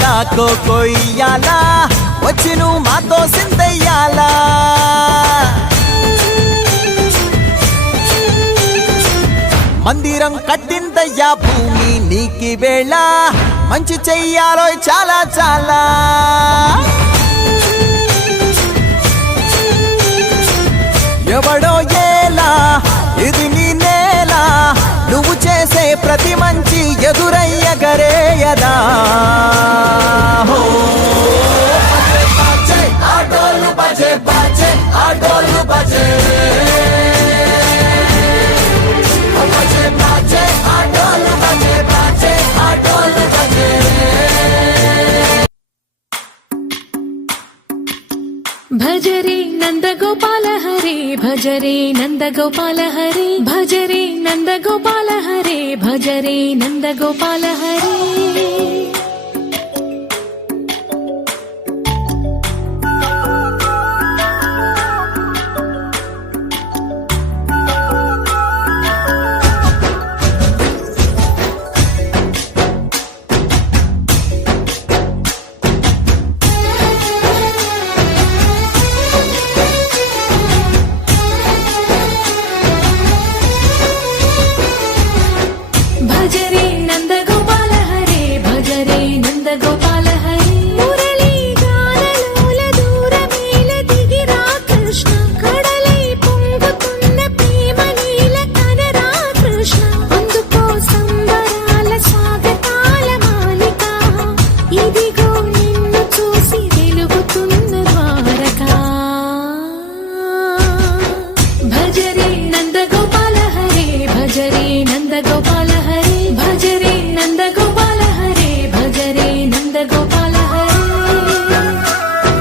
దాకో కొయ్యాలా వచ్చి నువ్వు మాతో సిందయ్యాలా మందిరం కట్టిందయ్యా భూమి నీకి వేళ మంచి చెయ్యాలో చాలా చాలా ఎవడో ఏలా ఇది నీ నేల నువ్వు చేసే ప్రతి మంచి ఎదురయ్యగరేయదా ఆటోలు బజే బజే ఆటోలు బజే भजरे नंद गोपाल हरे भजरे नंद गोपाल हरे भजरे नंद गोपाल हरे भजरे नंद गोपाल हरे भजरे नंद गोपाल हरे भजरे నందగోపాల